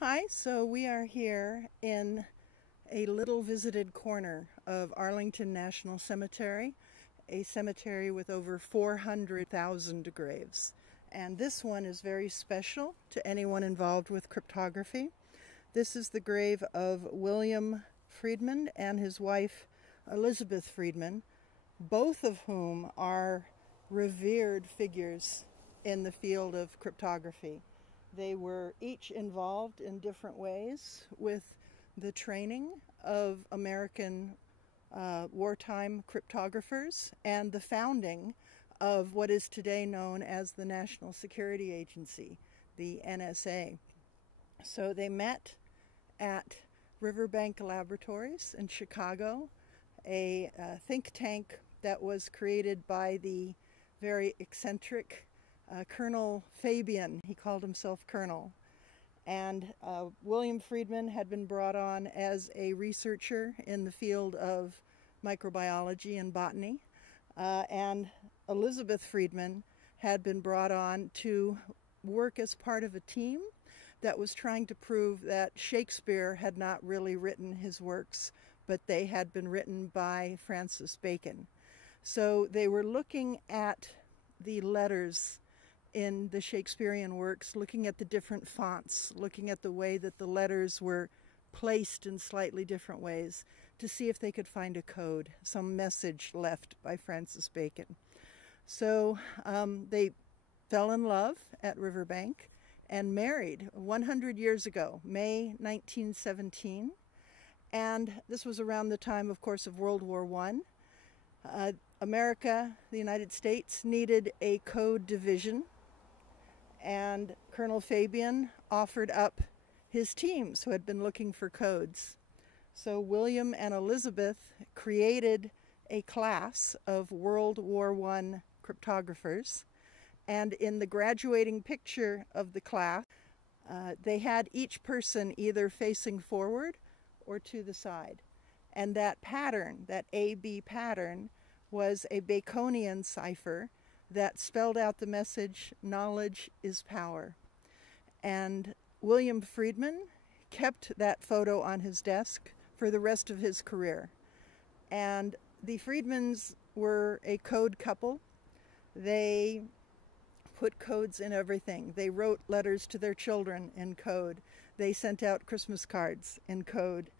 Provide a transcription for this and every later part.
Hi, so we are here in a little visited corner of Arlington National Cemetery, a cemetery with over 400,000 graves. And this one is very special to anyone involved with cryptography. This is the grave of William Friedman and his wife Elizabeth Friedman, both of whom are revered figures in the field of cryptography. They were each involved in different ways with the training of American wartime cryptographers and the founding of what is today known as the National Security Agency, the NSA. So they met at Riverbank Laboratories in Chicago, a think tank that was created by the very eccentric Colonel Fabian. He called himself Colonel. And William Friedman had been brought on as a researcher in the field of microbiology and botany. And Elizabeth Friedman had been brought on to work as part of a team that was trying to prove that Shakespeare had not really written his works, but they had been written by Francis Bacon. So they were looking at the letters in the Shakespearean works, looking at the different fonts, looking at the way that the letters were placed in slightly different ways to see if they could find a code, some message left by Francis Bacon. So they fell in love at Riverbank and married 100 years ago, May 1917. And this was around the time, of course, of World War I. America, the United States, needed a code division, and Colonel Fabian offered up his teams who had been looking for codes. So William and Elizabeth created a class of World War I cryptographers, and in the graduating picture of the class, they had each person either facing forward or to the side. And that pattern, that AB pattern, was a Baconian cipher that spelled out the message, knowledge is power. And William Friedman kept that photo on his desk for the rest of his career. And the Friedmans were a code couple. They put codes in everything. They wrote letters to their children in code. They sent out Christmas cards in code.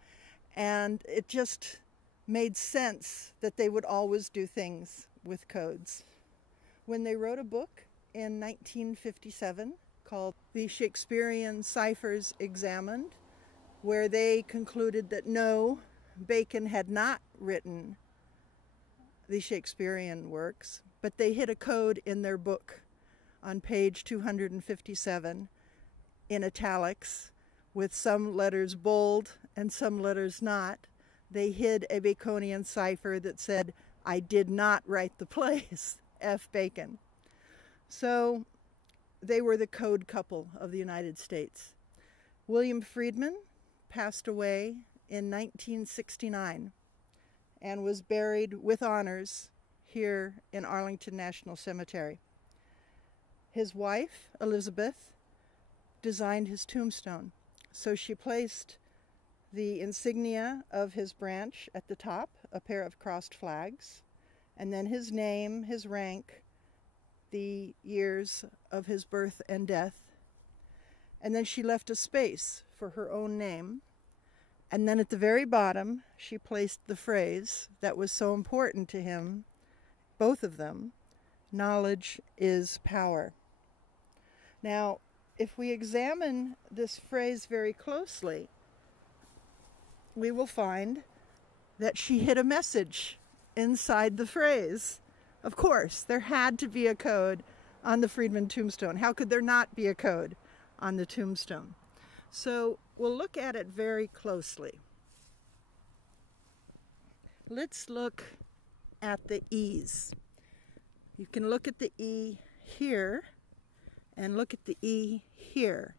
And it just made sense that they would always do things with codes. When they wrote a book in 1957 called The Shakespearean Ciphers Examined, where they concluded that no, Bacon had not written the Shakespearean works, but they hid a code in their book on page 257 in italics, with some letters bold and some letters not. They hid a Baconian cipher that said, I did not write the plays, F. Bacon. So they were the code couple of the United States. William Friedman passed away in 1969 and was buried with honors here in Arlington National Cemetery. His wife, Elizabeth, designed his tombstone. So she placed the insignia of his branch at the top, a pair of crossed flags, and then his name, his rank, the years of his birth and death. And then she left a space for her own name. And then at the very bottom, she placed the phrase that was so important to him, both of them, knowledge is power. Now, if we examine this phrase very closely, we will find that she hid a message inside the phrase. Of course, there had to be a code on the Friedman tombstone. How could there not be a code on the tombstone? So we'll look at it very closely. Let's look at the E's. You can look at the E here and look at the E here.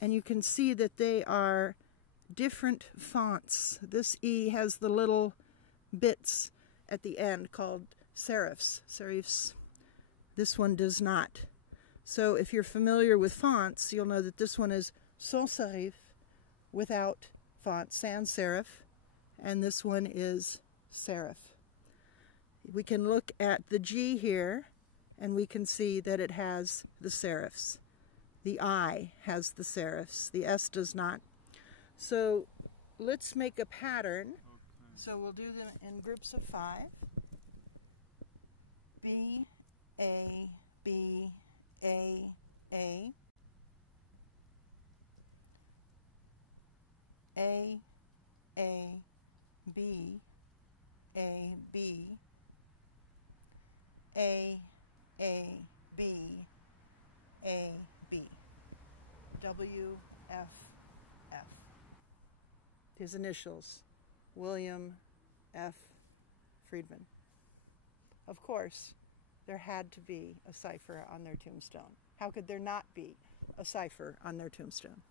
And you can see that they are different fonts. This E has the little bits at the end called serifs. This one does not. So if you're familiar with fonts, you'll know that this one is sans serif without font sans serif, and this one is serif. We can look at the G here and we can see that it has the serifs. The I has the serifs, the S does not. So let's make a pattern. So we'll do them in groups of 5. B, A, B, A, A, A, A, B, A, B, A, B, A, B. W, F, F. His initials, William F. Friedman. Of course, there had to be a cipher on their tombstone. How could there not be a cipher on their tombstone?